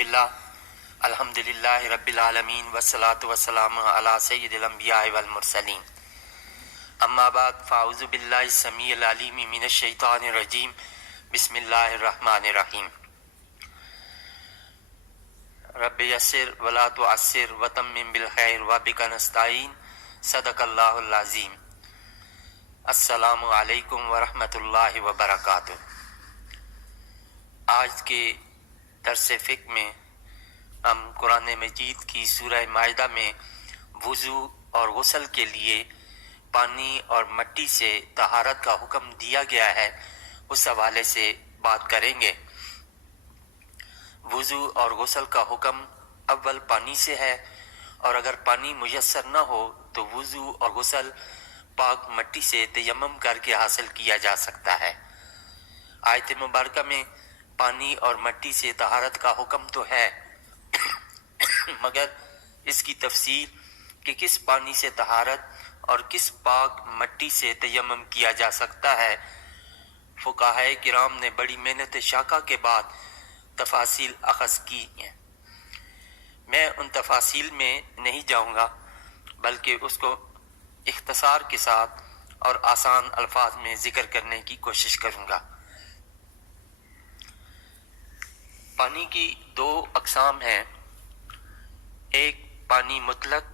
الحمدللہ رب العالمین والصلاة والسلام علی سید الانبیاء والمرسلین اما بعد فاعوذ باللہ السمیع العلیم من الشیطان الرجیم بسم اللہ الرحمن الرحیم رب یسر ولا تعسر وتمم بالخیر وبک نستعین صدق اللہ العظیم۔ السلام علیکم ورحمۃ اللہ وبرکاتہ۔ آج کے درس فقہ میں ہم قرآن مجید کی سورہ مائدہ میں وضو اور غسل کے لیے پانی اور مٹی سے طہارت کا حکم دیا گیا ہے، اس حوالے سے بات کریں گے۔ وضو اور غسل کا حکم اول پانی سے ہے، اور اگر پانی میسر نہ ہو تو وضو اور غسل پاک مٹی سے تیمم کر کے حاصل کیا جا سکتا ہے۔ آیت مبارکہ میں پانی اور مٹی سے طہارت کا حکم تو ہے، مگر اس کی تفصیل کہ کس پانی سے طہارت اور کس پاک مٹی سے تیمم کیا جا سکتا ہے، فقہائے کرام نے بڑی محنت شاقہ کے بعد تفاصیل اخذ کی ہیں۔ میں ان تفاصیل میں نہیں جاؤں گا، بلکہ اس کو اختصار کے ساتھ اور آسان الفاظ میں ذکر کرنے کی کوشش کروں گا۔ پانی کی دو اقسام ہیں، ایک پانی مطلق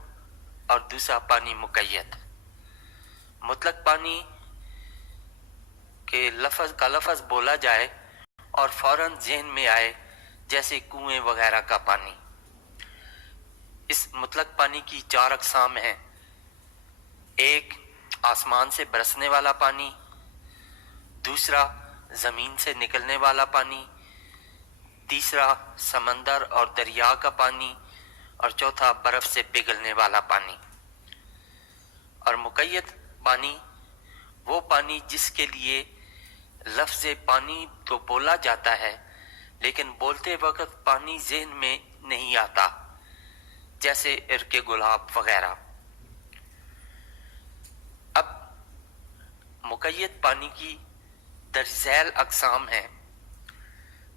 اور دوسرا پانی مقید۔ مطلق پانی کے لفظ بولا جائے اور فوراً ذہن میں آئے، جیسے کنویں وغیرہ کا پانی۔ اس مطلق پانی کی چار اقسام ہیں، ایک آسمان سے برسنے والا پانی، دوسرا زمین سے نکلنے والا پانی، تیسرا سمندر اور دریا کا پانی، اور چوتھا برف سے پگھلنے والا پانی۔ اور مقید پانی وہ پانی جس کے لیے لفظ پانی تو بولا جاتا ہے، لیکن بولتے وقت پانی ذہن میں نہیں آتا، جیسے عرق گلاب وغیرہ۔ اب مقید پانی کی درج ذیل اقسام ہیں۔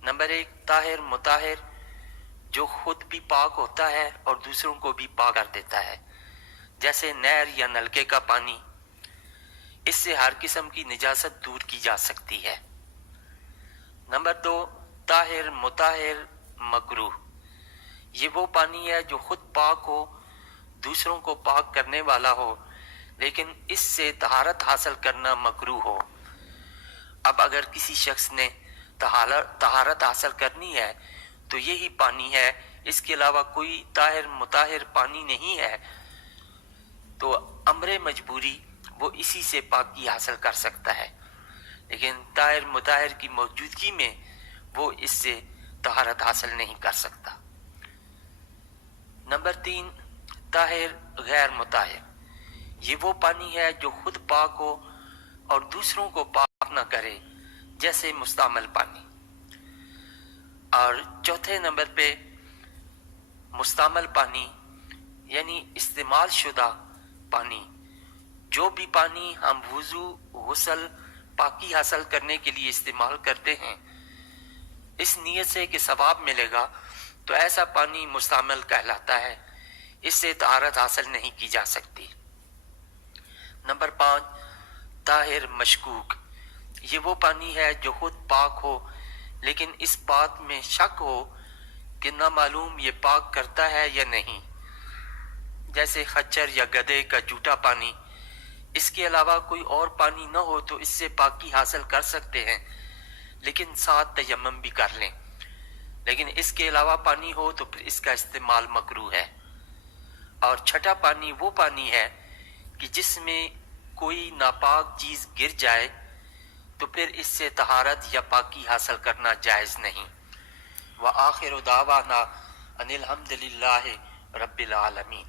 نمبر ایک، طاہر مطہر، جو خود بھی پاک ہوتا ہے اور دوسروں کو بھی پاک کر دیتا ہے، جیسے نہر یا نلکے کا پانی۔ اس سے ہر قسم کی نجاست دور کی جا سکتی ہے۔ نمبر دو، طاہر مطہر مکروہ، یہ وہ پانی ہے جو خود پاک ہو، دوسروں کو پاک کرنے والا ہو، لیکن اس سے طہارت حاصل کرنا مکروہ ہو۔ اب اگر کسی شخص نے طہارت حاصل کرنی ہے تو یہی پانی ہے، اس کے علاوہ کوئی طاہر مطہر پانی نہیں ہے، تو امر مجبوری وہ اسی سے پاکی حاصل کر سکتا ہے، لیکن طاہر مطہر کی موجودگی میں وہ اس سے طہارت حاصل نہیں کر سکتا۔ نمبر تین، طاہر غیر مطہر، یہ وہ پانی ہے جو خود پاک ہو اور دوسروں کو پاک نہ کرے، جیسے مستعمل پانی۔ اور چوتھے نمبر پہ مستعمل پانی، یعنی استعمال شدہ پانی۔ جو بھی پانی ہم وضو، غسل، پاکی حاصل کرنے کے لیے استعمال کرتے ہیں، اس نیت سے کہ ثواب ملے گا، تو ایسا پانی مستعمل کہلاتا ہے، اس سے طہارت حاصل نہیں کی جا سکتی۔ نمبر پانچ، طاہر مشکوک، یہ وہ پانی ہے جو خود پاک ہو، لیکن اس بات میں شک ہو کہ نہ معلوم یہ پاک کرتا ہے یا نہیں، جیسے خچر یا گدھے کا جھوٹا پانی۔ اس کے علاوہ کوئی اور پانی نہ ہو تو اس سے پاکی حاصل کر سکتے ہیں، لیکن ساتھ تیمم بھی کر لیں، لیکن اس کے علاوہ پانی ہو تو پھر اس کا استعمال مکروہ ہے۔ اور چھٹا پانی وہ پانی ہے کہ جس میں کوئی ناپاک چیز گر جائے تو پھر اس سے طہارت یا پاکی حاصل کرنا جائز نہیں۔ وآخر دعوانا ان الحمد للہ رب العالمین۔